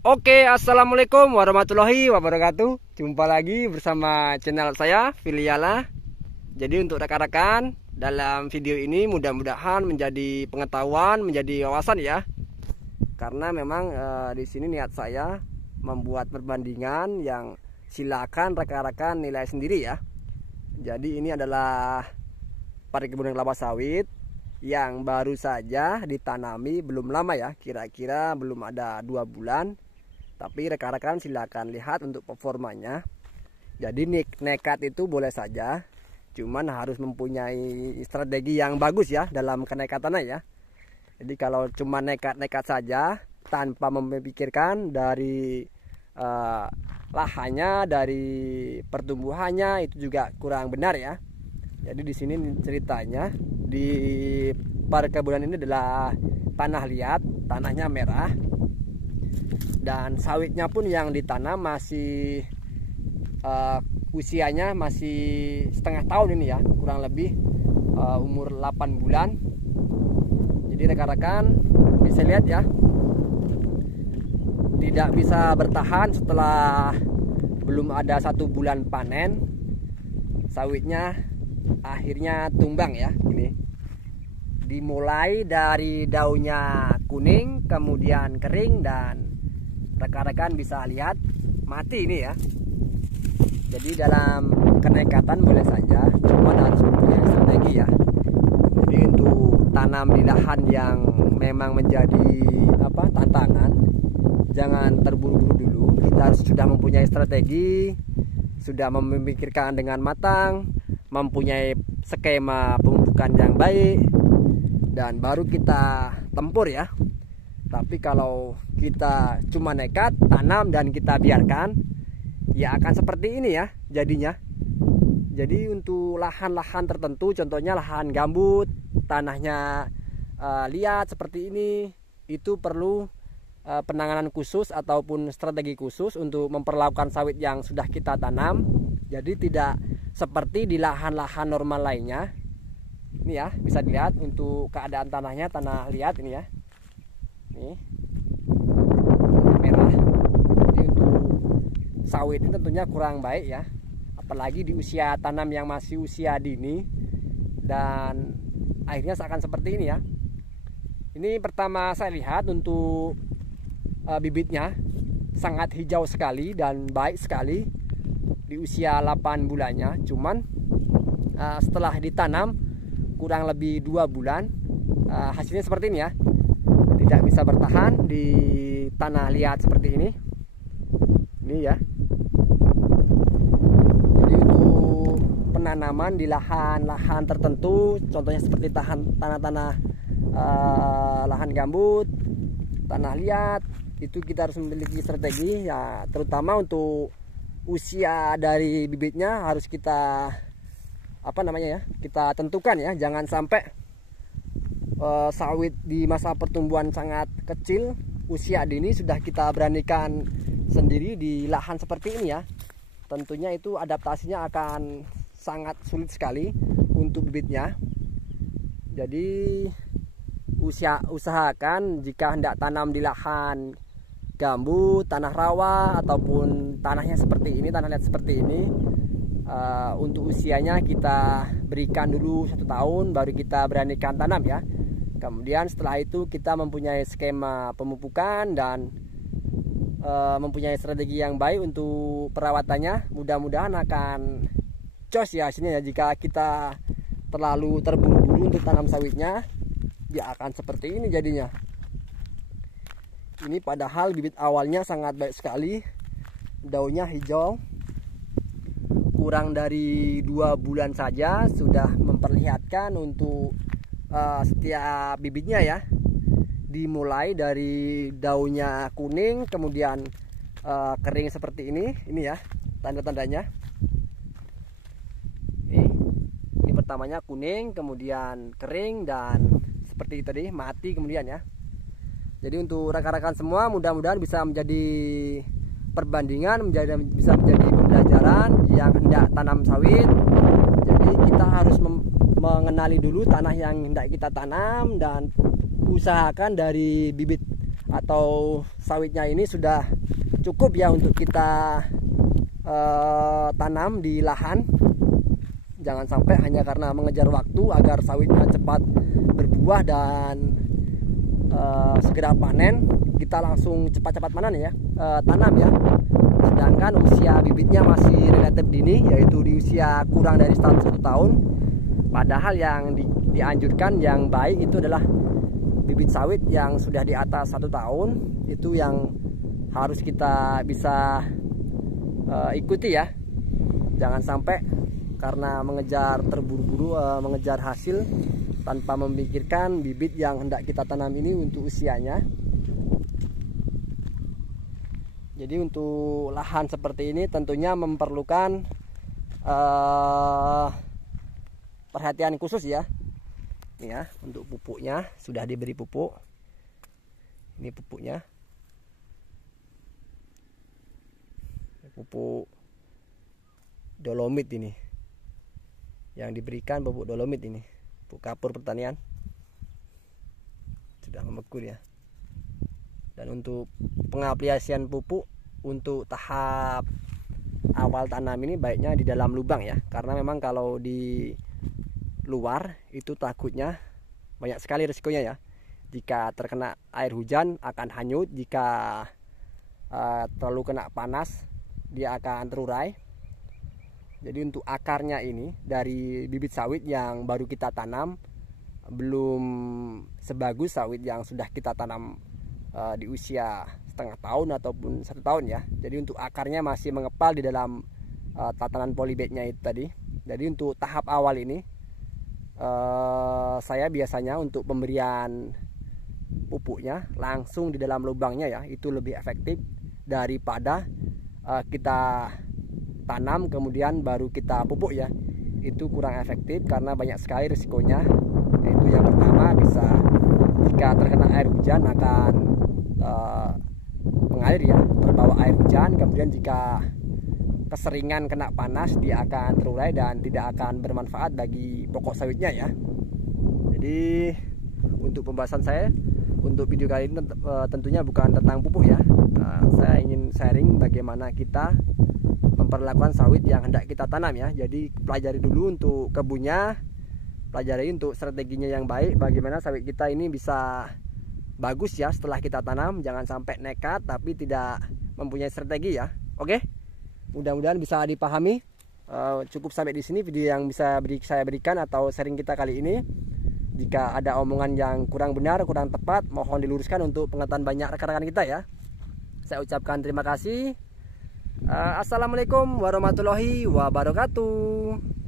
Oke, assalamualaikum warahmatullahi wabarakatuh. Jumpa lagi bersama channel saya, Filiala. Jadi untuk rekan-rekan, dalam video ini mudah-mudahan menjadi pengetahuan, menjadi wawasan ya. Karena memang di sini niat saya membuat perbandingan yang silakan rekan-rekan nilai sendiri ya. Jadi ini adalah perkebunan kelapa sawit yang baru saja ditanami, belum lama ya, kira-kira belum ada 2 bulan. Tapi rekan-rekan silakan lihat untuk performanya. Jadi nekat itu boleh saja, cuman harus mempunyai strategi yang bagus ya dalam kenekatannya ya. Jadi kalau cuma nekat-nekat saja tanpa memikirkan dari lahannya, dari pertumbuhannya, itu juga kurang benar ya. Jadi di sini ceritanya di perkebunan ini adalah tanah liat, tanahnya merah. Dan sawitnya pun yang ditanam masih usianya masih setengah tahun ini ya, kurang lebih umur 8 bulan. Jadi rekan-rekan bisa lihat ya, tidak bisa bertahan setelah belum ada 1 bulan panen, sawitnya akhirnya tumbang ya. Ini dimulai dari daunnya kuning, kemudian kering, dan rekan-rekan bisa lihat mati ini ya. Jadi dalam kenekatan boleh saja, cuma harus mempunyai strategi ya. Jadi untuk tanam di lahan yang memang menjadi tantangan, jangan terburu-buru dulu. Kita harus sudah mempunyai strategi, sudah memikirkan dengan matang, mempunyai skema pemupukan yang baik, dan baru kita tempur ya. Tapi kalau kita cuma nekat tanam dan kita biarkan, ya akan seperti ini ya jadinya. Jadi untuk lahan-lahan tertentu, contohnya lahan gambut, tanahnya liat seperti ini, itu perlu penanganan khusus ataupun strategi khusus untuk memperlakukan sawit yang sudah kita tanam. Jadi tidak seperti di lahan-lahan normal lainnya. Ini ya, bisa dilihat untuk keadaan tanahnya, tanah liat ini ya. Nih, merah. Jadi untuk sawit ini tentunya kurang baik ya, apalagi di usia tanam yang masih usia dini, dan akhirnya akan seperti ini ya. Ini pertama saya lihat untuk bibitnya sangat hijau sekali dan baik sekali di usia 8 bulannya. Cuman setelah ditanam kurang lebih 2 bulan, hasilnya seperti ini ya. Tidak bisa bertahan di tanah liat seperti ini. Ini ya. Jadi untuk penanaman di lahan-lahan tertentu, contohnya seperti tanah-tanah lahan gambut, tanah liat, itu kita harus memiliki strategi ya, terutama untuk usia dari bibitnya harus kita kita tentukan ya. Jangan sampai sawit di masa pertumbuhan sangat kecil, usia dini sudah kita beranikan sendiri di lahan seperti ini ya. Tentunya itu adaptasinya akan sangat sulit sekali untuk bibitnya. Jadi usahakan jika hendak tanam di lahan gambut, tanah rawa, ataupun tanahnya seperti ini, tanah liat seperti ini, untuk usianya kita berikan dulu 1 tahun baru kita beranikan tanam ya. Kemudian setelah itu kita mempunyai skema pemupukan dan mempunyai strategi yang baik untuk perawatannya. Mudah-mudahan akan jos ya hasilnya ya. Jika kita terlalu terburu-buru untuk tanam sawitnya, dia akan seperti ini jadinya. Ini padahal bibit awalnya sangat baik sekali, daunnya hijau. Kurang dari 2 bulan saja sudah memperlihatkan untuk setiap bibitnya ya. Dimulai dari daunnya kuning, kemudian kering seperti ini ya tanda-tandanya. Ini pertamanya kuning, kemudian kering, dan seperti itu tadi mati kemudian ya. Jadi untuk rekan-rekan semua, mudah-mudahan bisa menjadi perbandingan, bisa menjadi pembelajaran yang hendak tanam sawit. Jadi kita harus mengenali dulu tanah yang hendak kita tanam, dan usahakan dari bibit atau sawitnya ini sudah cukup ya untuk kita tanam di lahan. Jangan sampai hanya karena mengejar waktu agar sawitnya cepat berbuah dan segera panen, kita langsung cepat-cepat tanam ya. Sedangkan usia bibitnya masih relatif dini, yaitu di usia kurang dari 1 tahun. Padahal yang dianjurkan yang baik itu adalah bibit sawit yang sudah di atas 1 tahun. Itu yang harus kita bisa ikuti ya. Jangan sampai karena mengejar terburu-buru mengejar hasil tanpa memikirkan bibit yang hendak kita tanam ini untuk usianya. Jadi untuk lahan seperti ini tentunya memerlukan perhatian khusus ya. Ini ya, untuk pupuknya sudah diberi pupuk. Ini pupuknya. Pupuk dolomit ini. Yang diberikan pupuk dolomit ini. Pupuk kapur pertanian. Sudah membeku ya. Dan untuk pengaplikasian pupuk untuk tahap awal tanam ini baiknya di dalam lubang ya. Karena memang kalau di luar itu takutnya banyak sekali risikonya ya. Jika terkena air hujan akan hanyut, jika terlalu kena panas dia akan terurai. Jadi untuk akarnya ini dari bibit sawit yang baru kita tanam belum sebagus sawit yang sudah kita tanam di usia setengah tahun ataupun 1 tahun ya. Jadi untuk akarnya masih mengepal di dalam tatanan polybagnya itu tadi. Jadi untuk tahap awal ini saya biasanya untuk pemberian pupuknya langsung di dalam lubangnya ya, itu lebih efektif daripada kita tanam kemudian baru kita pupuk ya. Itu kurang efektif karena banyak sekali risikonya. Itu yang pertama, bisa jika terkena air hujan akan mengalir ya, terbawa air hujan. Kemudian jika keseringan kena panas dia akan terurai dan tidak akan bermanfaat bagi pokok sawitnya ya. Jadi untuk pembahasan saya untuk video kali ini tentunya bukan tentang pupuk ya. Saya ingin sharing bagaimana kita memperlakukan sawit yang hendak kita tanam ya. Jadi pelajari dulu untuk kebunnya, pelajari untuk strateginya yang baik, bagaimana sawit kita ini bisa bagus ya setelah kita tanam. Jangan sampai nekat tapi tidak mempunyai strategi ya. Oke? Mudah-mudahan bisa dipahami. Cukup sampai di sini video yang bisa saya berikan atau sharing kita kali ini. Jika ada omongan yang kurang benar, kurang tepat, mohon diluruskan untuk pengetahuan banyak rekan-rekan kita ya. Saya ucapkan terima kasih. Assalamualaikum warahmatullahi wabarakatuh.